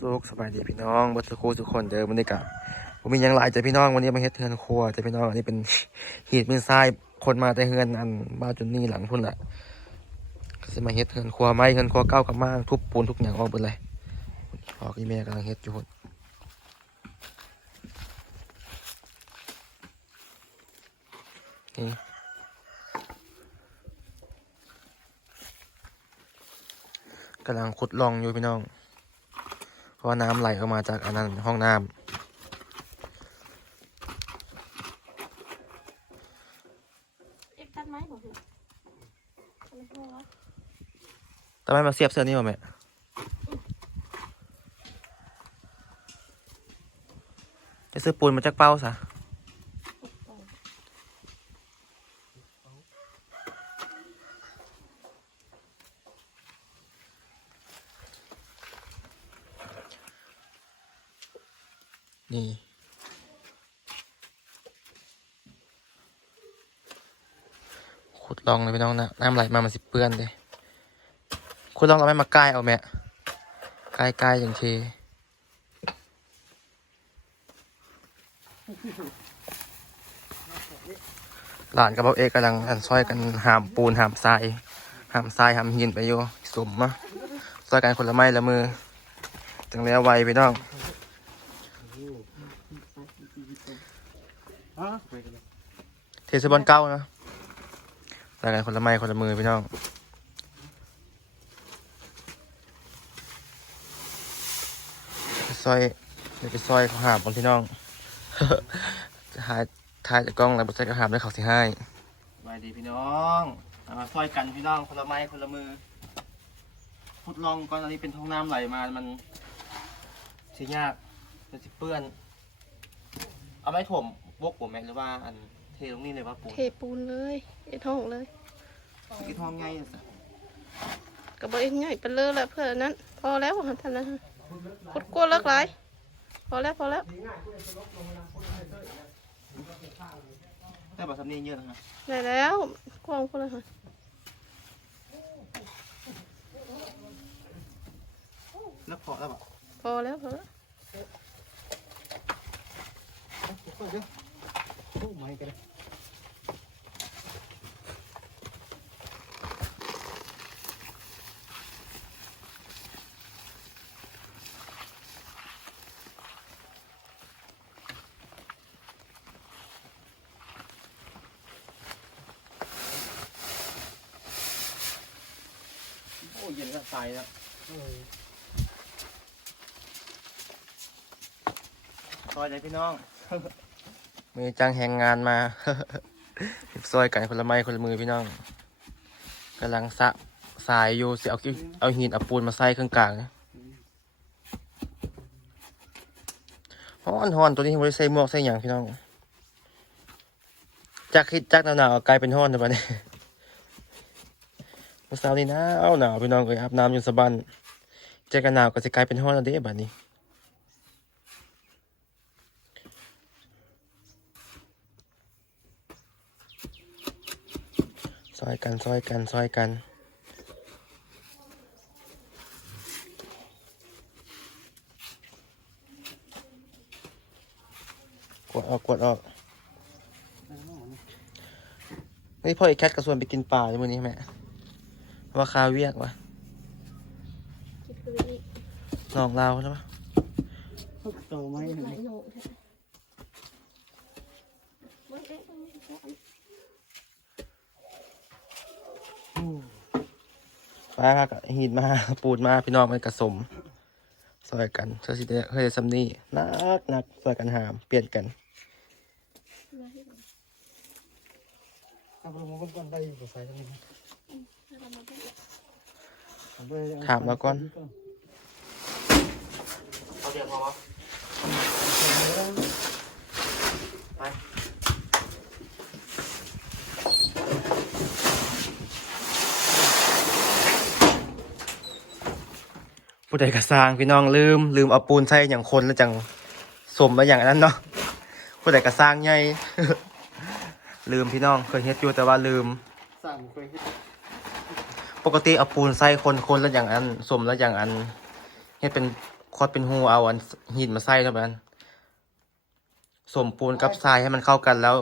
สุขสบายดีพี่น้องบัสคูทุกคนเดิมวันนี้กะผมมีหยังหลายใจพี่น้องวันนี้มาเฮ็ดเทือนครัวแต่พี่น้องอันนี้เป็นหีดเป็นทรายคนมาแต่เฮือนอันบ้านจุนนี่หลังพุ่นแหละก็จะมาเฮ็ดเทือนครัวไม้เทือนครัวเก้ากับมางทุบปูนทุกอย่างออกหมดเลยพอกับแม่กำลังเฮ็ดอยู่พุ่นนี่กำลังขุดลองอยู่พี่น้อง เพราะว่าน้ำไหลออกมาจากอันนั้นห้องน้ำเอ็กตัดไม้บอกเลยอะไรพวกวะทำไมมาเสียบเสื้อนี่วะแม่จะซื้อปูนมาจากเป้าซะ นี่ขุดลองเลยพี่น้องนะน้ำไหลมามันสิเปื้อนเลยขุดลองเราไม่มาใกล้เอาแม่ใกล้ใกล้อย่างทีหลานกับเบาเอกกำลังอันซอยกันหามปูนหามทรายหามทรายหามหินไปอยู่สมมาซอยกันคนละไม้ละมือจังแล้วไวพี่น้อง ฮะ เทสบอลเก้านะซอยกันคนละไม้คนละมือพี่น้องซอยเดี๋ยวไปซอยเขาหาบนพี่น้องจะหายถ่ายจากกล้องแล้วบนใส่กระหาบได้เขาสิให้บายดีพี่น้องมาซอยกันพี่น้องคนละไม้คนละมือพุดลองก่อนอันนี้เป็นท้องน้ำไหลมา มันสิยากมันสิเปื้อน เอาไม้ถ่วม บกผมไหมหรือว่าอันเทลงนี่เลยว่าปูเทปูนเลยไอ้ท้องเลยกี่ท้องไงอะสิกระบอกเอ็นง่ายไปเลยแหละเพื่อนนั้น พอแล้วของท่านนะฮะกดกลัวเลิกไรพอแล้วพอแล้วได้แบบสำเนียงเยอะนะครับได้แล้วกว้างคนละฮะแล้วพอแล้วแบบพอแล้วพอแล้ว โอ้ไม่กันเลยโอ้เย็นก็ตายแล้วเออซอยเลยพี่น้อง มือจ้างแหงงานมาซอยกันคนละไม้คนละมือพี่น้องกำลังสะสายอยู่เสียเอาเอาหินเอาปูนมาใส่เครื่องกลางนะฮ้อนฮ้อนตัวนี้บริใส่หมวกใส่หยังพี่น้องจากคิดจากหนาวๆกลายเป็นฮ้อนแล้วบัดนี้เมื่อเช้านี้หนาวหนาวพี่น้องก็อาบน้ำอยู่สบันเจอกันหนาวก็จะกลายเป็นฮ้อนแล้วเด้บัดนี้ ซอยกันซอยกันซอยกันกวดออกกวดออกนี่พ่อไอ้แคทกระสวนไปกินปลาในมื้อนี้แม่ว่าคาเวียกวะคิดคือนี่น้องลาวใช่ปะ โตไม่หเห็นลายโหนใช่ไหมเว้ยเอ๊ะเว้ยเอ๊ะ ปลากับหินมาปูดมาพี่น้องมันกระสมซอยกันเธอสิเดเฮ้ยซัมนี่นักนักซอยกันหามเปลี่ยนกันทำลงมากรู้ถามมาก่อนเขาเรียว่าไป ผู้ใดกระสร้างพี่น้องลืม ลืมเอาปูนใส่อย่างคนแล้วจังสมมาอย่างนั้นเนาะผู้ใดกระสร้างไงลืมพี่น้องเคยเฮ็ดอยู่แต่ว่าลืมสร้างเคยเห็นปกติเอาปูนใส่คนคนแล้วอย่างอันสมแล้วอย่างอันเฮ็ดเป็นคอดเป็นหูเอาอันหินมาใส่เท่านั้นสมปูนกับทรายให้มันเข้ากันแล้ว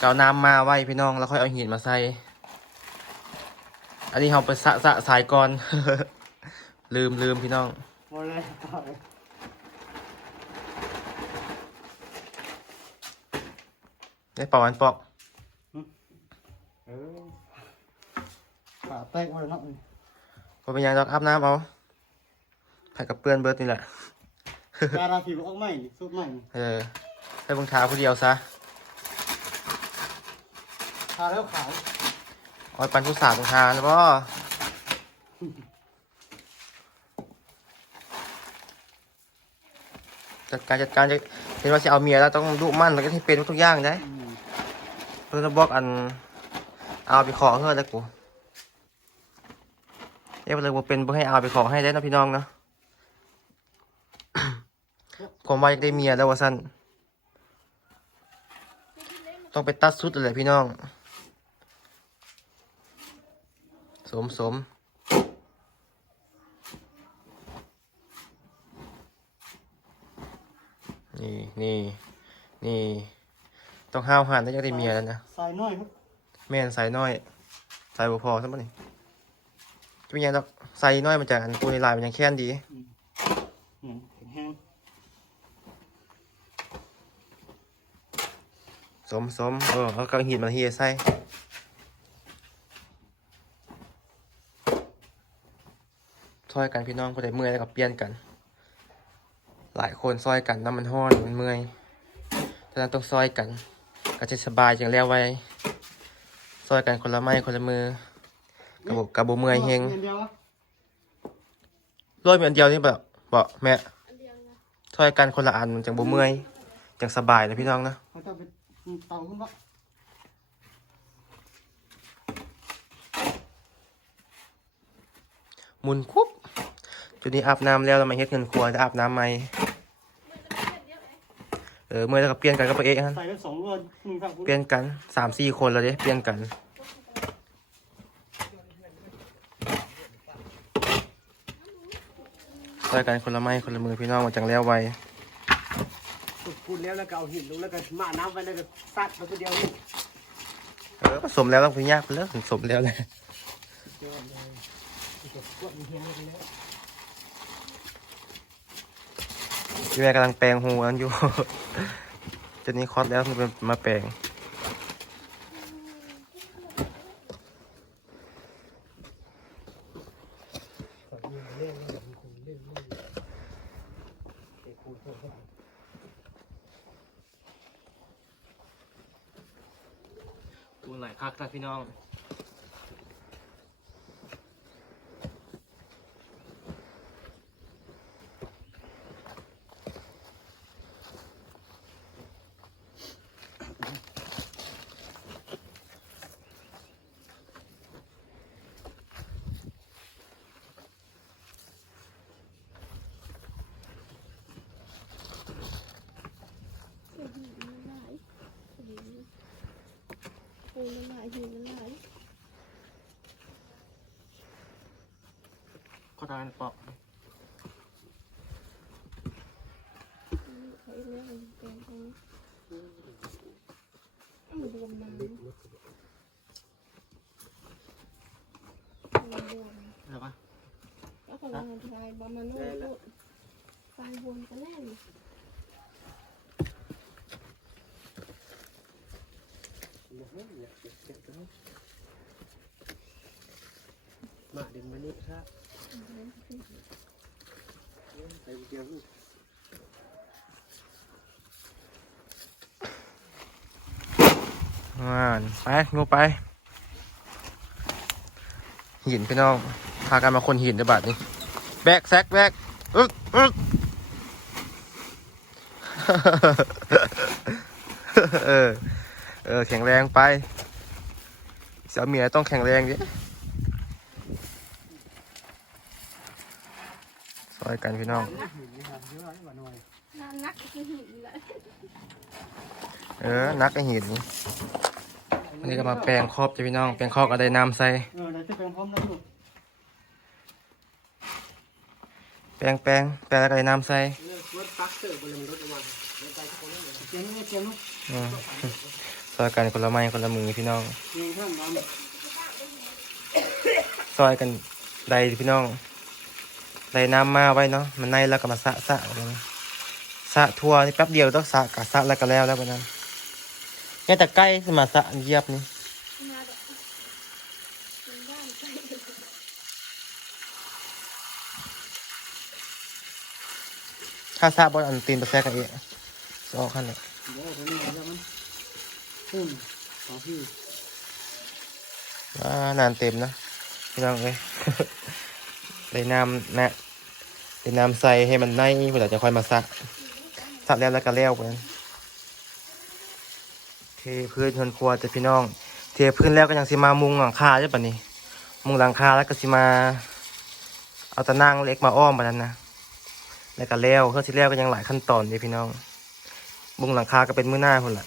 ก็เอน้ำมาไว้พี่น้องแล้วค่อยเอาหินมาใส่ อันนี้เราไปสะสะสายก่อน ลืมลืมพี่น้องพอเลยต่อเลยได้เป่าอันปอกเออขาแตกหมดเลยเนาะพอเป็นหยังดอกอาบน้ำเอาไผ่กับเปื้อนเบิร์ดนี่แหละดาราผิวออกใหม่นี่สุดใหม่นี่เออให้เบังทาผู้เดียวซะทาแล้วขาวเออยปันผู้สาวบังทาแล้วบ่ จัดการจัดการจะเห็นว่าจะเอาเมียแล้วต้องดุมั่นแล้วก็ที่เป็นทุกอย่างได้อืมเพื่อนบอกอัน เอาไปขอเฮ้อแล้วกูเอ๊ะเลยว่าเป็นเพื่อให้เอาไปขอให้ได้นะพี่น้องเนาะผมว่าอยากได้เมียแล้วว่าสั้นต้องไปตัดสุดเลยพี่น้อง สมสม นี่นี่นี่ ต้องห้าวหันได้อยากได้เมียแล้วนะสายน้อยครับแม่นใส่น้อยใส่บ่พอซะบ่นี่จะเป็นหยังดอกใส่น้อยมันจะอันตัวในลายมันยังแค้นดีอืมแข็งแห้งสมสมเออเอากระหินมาเฮียใส่ซอยกันพี่น้องก็ได้เมื่อยแล้วก็เปลี่ยนกันห ลายคนซอยกันน้ำมันห้อนมันเมื่อยฉะนั้นต้องซอยกัน ก็จะสบายจังแล้วไว้ ซอยกันคนละไม้คนละมือกระบบกระบบเมื่อยเฮงเดียววะโรยมีอันเดียวนี่แบบบอกแม่ช่วยกันคนละอันมันจังบ่เมื่อยจังสบายนะพี่น้องนะเขาจะไปเตาขึ้นวะหมุนคุบจุดนี้อาบน้ำแล้วเรามาเฮ็ดเงินครัวจะอาบน้ำไหม เออเมื่อยแล้วก็เปลี่ยนกันก็ไปเองฮะใส่ได้สองเรือนหนึ่งฝั่งคุณเปลี่ยนกันสามสี่คนแล้วเด้เปลี่ยนกัน ช่วยกันคนละไม้คนละมือพี่น้องมันจังแล้วไวพูดแล้วแล้วก็เอาหินลงแล้วก็มาน้ำไปแล้วก็ซัดไปตัวเดียวนี่เออผสมแล้วต้องคุยยากไปแล้วผสมแล้วแหละเจอเลยกดมีเฮียงไปแล้ว พี่แม่กำลังแปลงหูนั้นอยู่ จนนี้คอดแล้วมันมาแปลง ปูนหลายคักนะพี่น้อง ปูมันหลายหินมันหลายก็ได้ปอกใช้เรื่องมันแกงตรงนี้อ้าวมันบวมน้ำมันบวมแล้วปะแล้วคนงานทายบอมาโน่พูดทรายบวมก็แน่ นมาเดินมานี่ครับใส่เดียวนี่งาไปงูไป หินพี่น้อง พากันมาคนหินในบาทนี้ แบกแซกแบกอึกอึกเออ เออแข็งแรงไปสามีต้องแข็งแรงดิซอยกันพี่น้องหินนี่ครับเยอะหน่อยหน่อยนานนักคือหินแหละเออนักไอหินอันนี้ก็มาแปลงครอบจ้ะพี่น้องแปลงครอบก็ได้น้ำใส่เออเดี๋ยวจะเป็นพร้อมแล้วลูกแปแปลงแปลงแปลงแล้วก็ได้น้ำใส่ ซอยกันคนละไม้คนละมือพี่น้อง มีข้างน้ำซอยกันได้พี่น้องได้น้ำมาไว้เนาะมันในแล้วก็มาสะสะอะไรนะสะทั่วนี่แป๊บเดียวต้องสะกะสะแล้วก็แล้วแล้วกันนั้นเนี่ยแต่ใกล้สมาสะเยียบนี่ถ้าสะบนอันตีนไปแทรกกันเองสองขั้นเลย พุ่มสองพี่อ่านานเต็มนะพี่น้องเอ้ย ได้น้ำนะได้น้ำใส่ให้มันในเวลาจะค่อยมาซักซักแล้วแล้วก็แล้วไปนั้นเทพื้นชนครัวจะพี่น้อง เทพื้นแล้วก็ยังสิมามุงหลังคาใช่ปะนี่มุงหลังคาแล้วก็สิมา เอาตะนั่งเล็กมาอ้อมปะนั้นนะแล้วก็แล้วเครื่องสิแล้วก็ยังหลายขั้นตอนเลยพี่น้องมุงหลังคาก็เป็นมื้อหน้าคนละ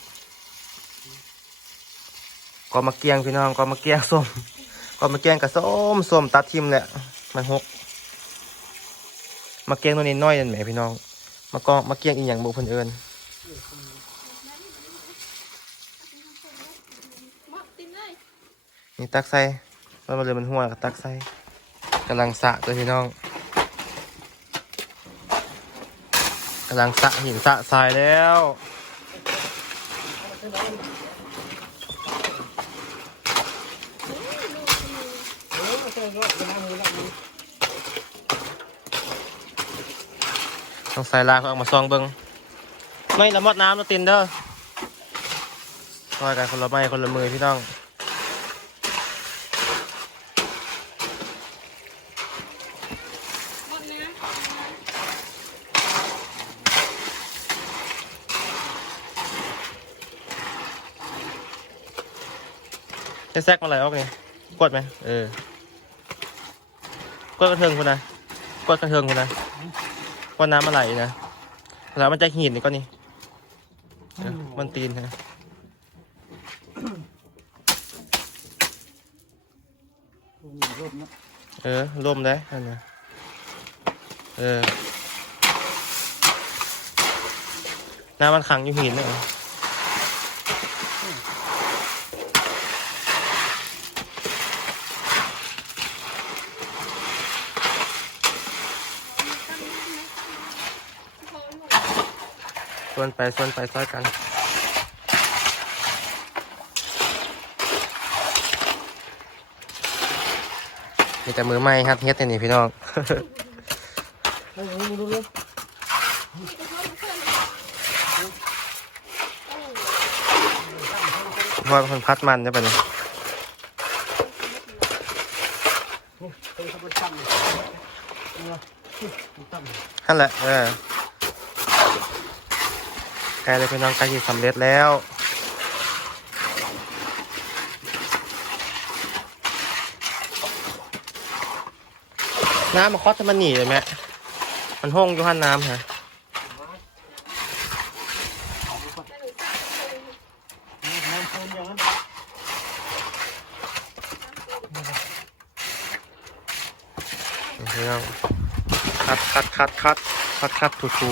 ก็มาเกียงพี่น้องก็มาเกียงส้มก็มาเกียงกับส้มส้มตัดทิมแหละมันหกมาเกียงตัวนี้น้อยนั่นแหมพี่น้อง มาก็มาเกียงอีกอย่างบุเพิ่นเอิญหมดติมเลยนี่ตักใส่มันมาเลยมันหัวกับตักใส่กำลังสระตัวพี่น้องกำลังสระหินสระทรายแล้ว เอ อเจอรถน้ำมือละมือต้องใส่ลากเอามาซองเบิ้งไม่ละมดน้ำละตินเด้อซอยกันคนละไม้คนละมือพี่น้องหมดนะจะแซกมาไหลออกนี่กดไหมเออ กดกระเทิงคุณนะกดกระเทิงคุณนะกดน้ำมาไหลนะแล้วมันจะหินนี่ก็นี่เออมันตีนฮะรถนะเออร่มได้อันเนี้ยเออน้ำมันขังอยู่หินเนี่ย ส่วนไปส่วนไปซ้อยกันมีแต่มือใหม่ครับเฮ็ดแต่นี่พี่น้องเฮ้ยดูดูดูเพราะว่าคนพัดมันได้ปะเนี่ยนั่นแหละเออ กลเลยพี่น้องใกล้จะสำเร็จแล้วน้ำมันคอสมันหนีเลยแม่ มันห้องอยู่หันน้ำฮะน้ำคนอย่างนั้นนี่พี่น้องคัดคัดคัดคัดคัดคัดถูถู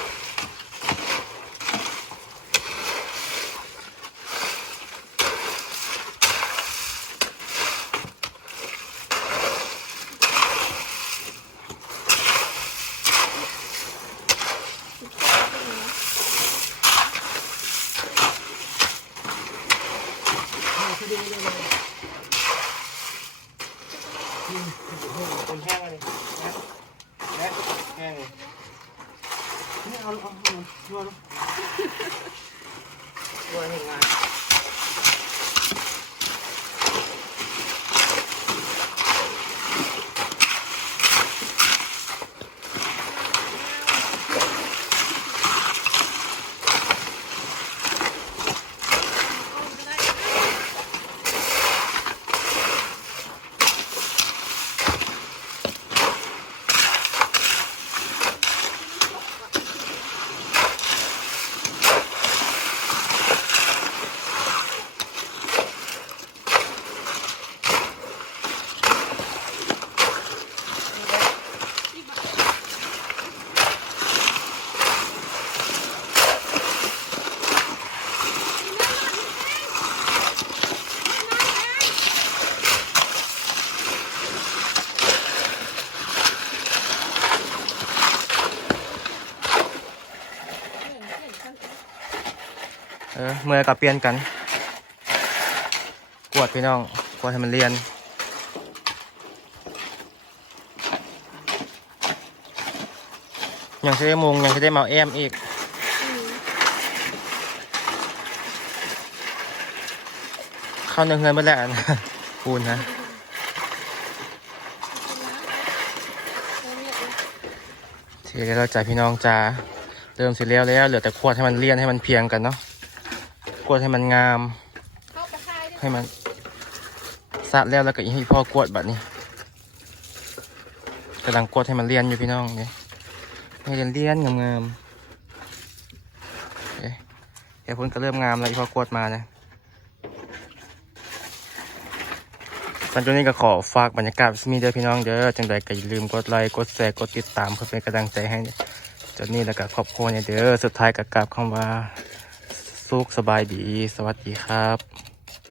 นี่เอาเอาเอาชั เมื่อกับเปลี่ยนกัน กวดพี่น้อง กวดให้มันเรียนยังจะได้มุงยังจะได้เมาแอมอีกเข้าเนื้อเงินไปแล้วนะปูนนะทีนี้เราจ่ายพี่น้องจะเริ่มเสร็จแล้วแล้วเหลือแต่ขวดให้มันเลี่ยนให้มันเพียงกันเนาะ วดให้มันงามเข้าไปค่ายด้วยให้มันสะแล้วแล้วก็อีกให้พ่อกวดแบบนี้กำลังกวดให้มันเลี่ยนอยู่พี่น้องเนี่ยให้เลี่ยนเลี่ยนๆงามๆโอเคเดี๋ยวพ้นก็เริ่มงามแล้วอีกพ่อกวดมานะตอนนี้ก็ขอฝากบรรยากาศมีเด้อพี่น้องเด้อจังใดก็อย่าลืมกดไลค์กดแชร์กดติดตามเพื่อเป็นกำลังใจให้จนนี้แล้วก็ขอบคุณเนี่ยเด้อสุดท้ายก็กลับคำว่า สุขสบายดี สวัสดีครับ